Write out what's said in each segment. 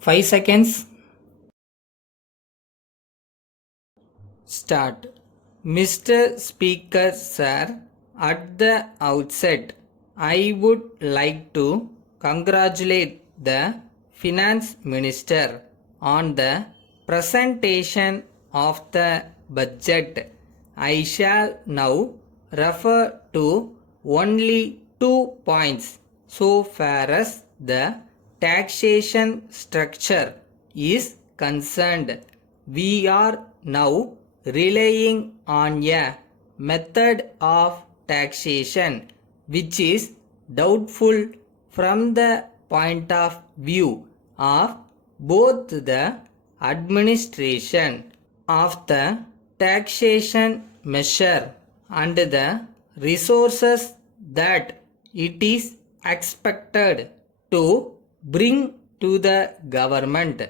5 seconds. Start. Mr. Speaker, sir, at the outset, I would like to congratulate the Finance Minister on the presentation of the budget. I shall now refer to only 2 points so far as the taxation structure is concerned. We are now relying on a method of taxation which is doubtful from the point of view of both the administration of the taxation measure and the resources that it is expected to bring to the government.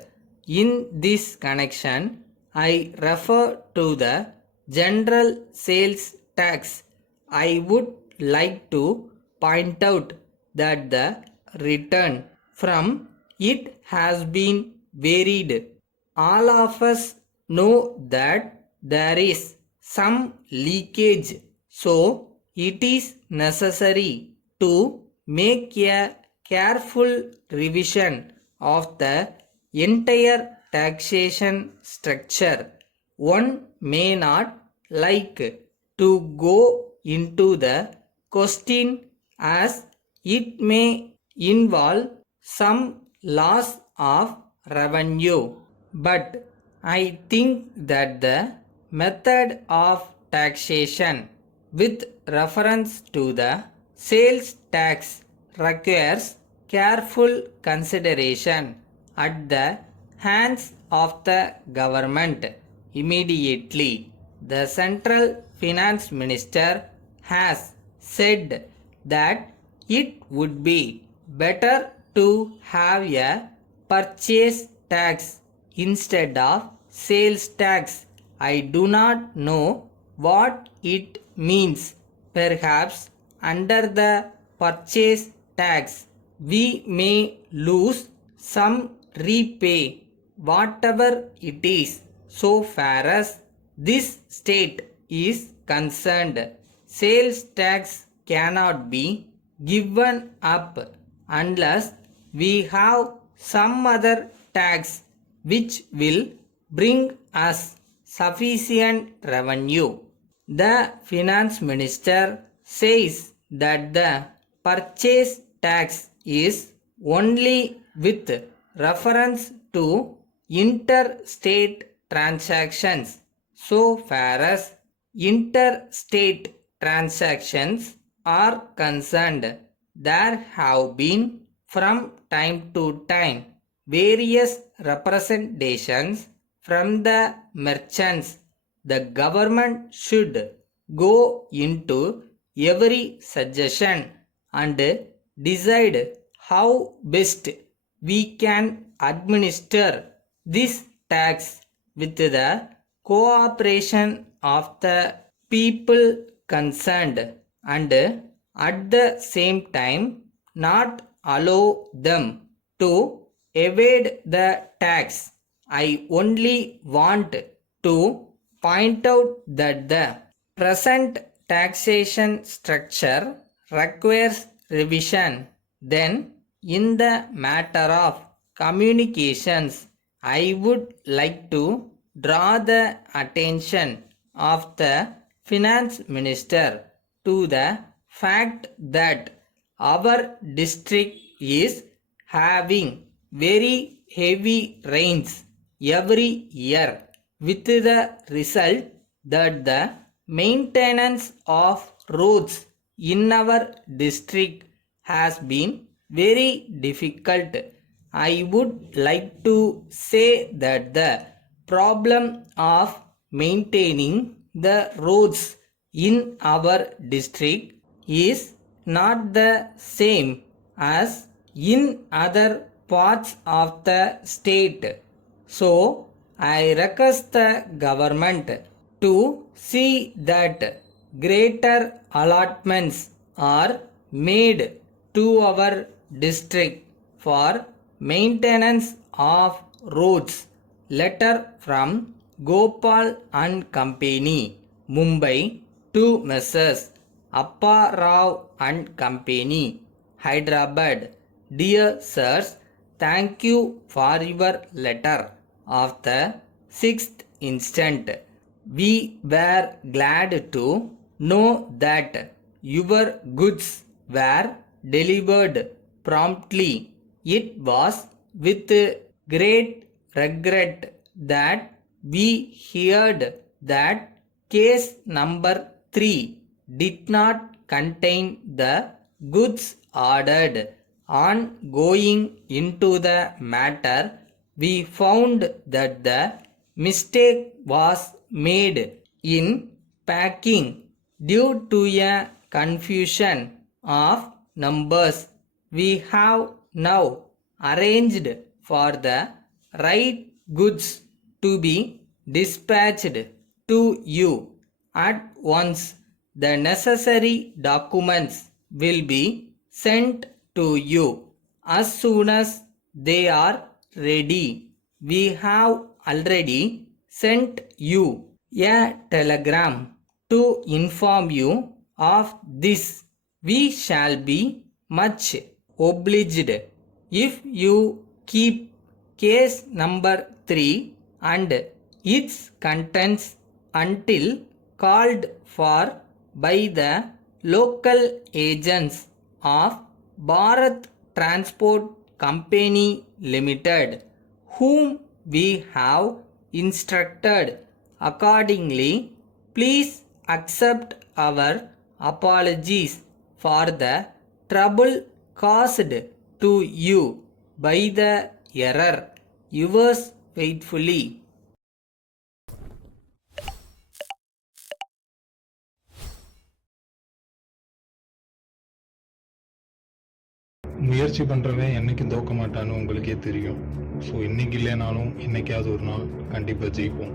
In this connection, I refer to the general sales tax. I would like to point out that the return from it has been varied. All of us know that there is some leakage, so it is necessary to make a careful revision of the entire taxation structure. One may not like to go into the question as it may involve some loss of revenue, but I think that the method of taxation with reference to the sales tax requires careful consideration at the hands of the government. Immediately, the central finance minister has said that it would be better to have a purchase tax instead of sales tax. I do not know what it means. Perhaps under the purchase tax we may lose some repay, whatever it is. So far as this state is concerned, sales tax cannot be given up unless we have some other tax which will bring us sufficient revenue. The finance minister says that the purchase tax is only with reference to interstate transactions. So far as interstate transactions are concerned, there have been from time to time various representations from the merchants. The government should go into every suggestion and decide how best we can administer this tax with the cooperation of the people concerned, and at the same time not allow them to evade the tax. I only want to point out that the present taxation structure requires revision. Then, in the matter of communications, I would like to draw the attention of the finance minister to the fact that our district is having very heavy rains every year, with the result that the maintenance of roads in our district has been very difficult. I would like to say that the problem of maintaining the roads in our district is not the same as in other parts of the state. So, I request the government to see that greater allotments are made to our district for maintenance of roads. Letter from Gopal and Company, Mumbai, to Messrs. Appa Rao and Company, Hyderabad. Dear sirs, thank you for your letter of the 6th instant. We were glad to know that your goods were delivered promptly. It was with great regret that we heard that case number 3 did not contain the goods ordered. On going into the matter, we found that the mistake was made in packing due to a confusion of numbers. We have now arranged for the right goods to be dispatched to you at once. The necessary documents will be sent to you as soon as they are ready. We have already sent you a telegram to inform you of this. We shall be much obliged if you keep case number 3 and its contents until called for by the local agents of Bharat Transport Company Limited, whom we have instructed accordingly. Please accept our apologies for the trouble caused to you by the error. Yours faithfully. முயற்சி பண்ணுறவன் என்னைக்கும் தோக்க மாட்டான்னு உங்களுக்கே தெரியும். So இன்னைக்கு இல்லைனாலும் என்னைக்காவது ஒரு நாள் கண்டிப்பாக ஜெயிப்போம்.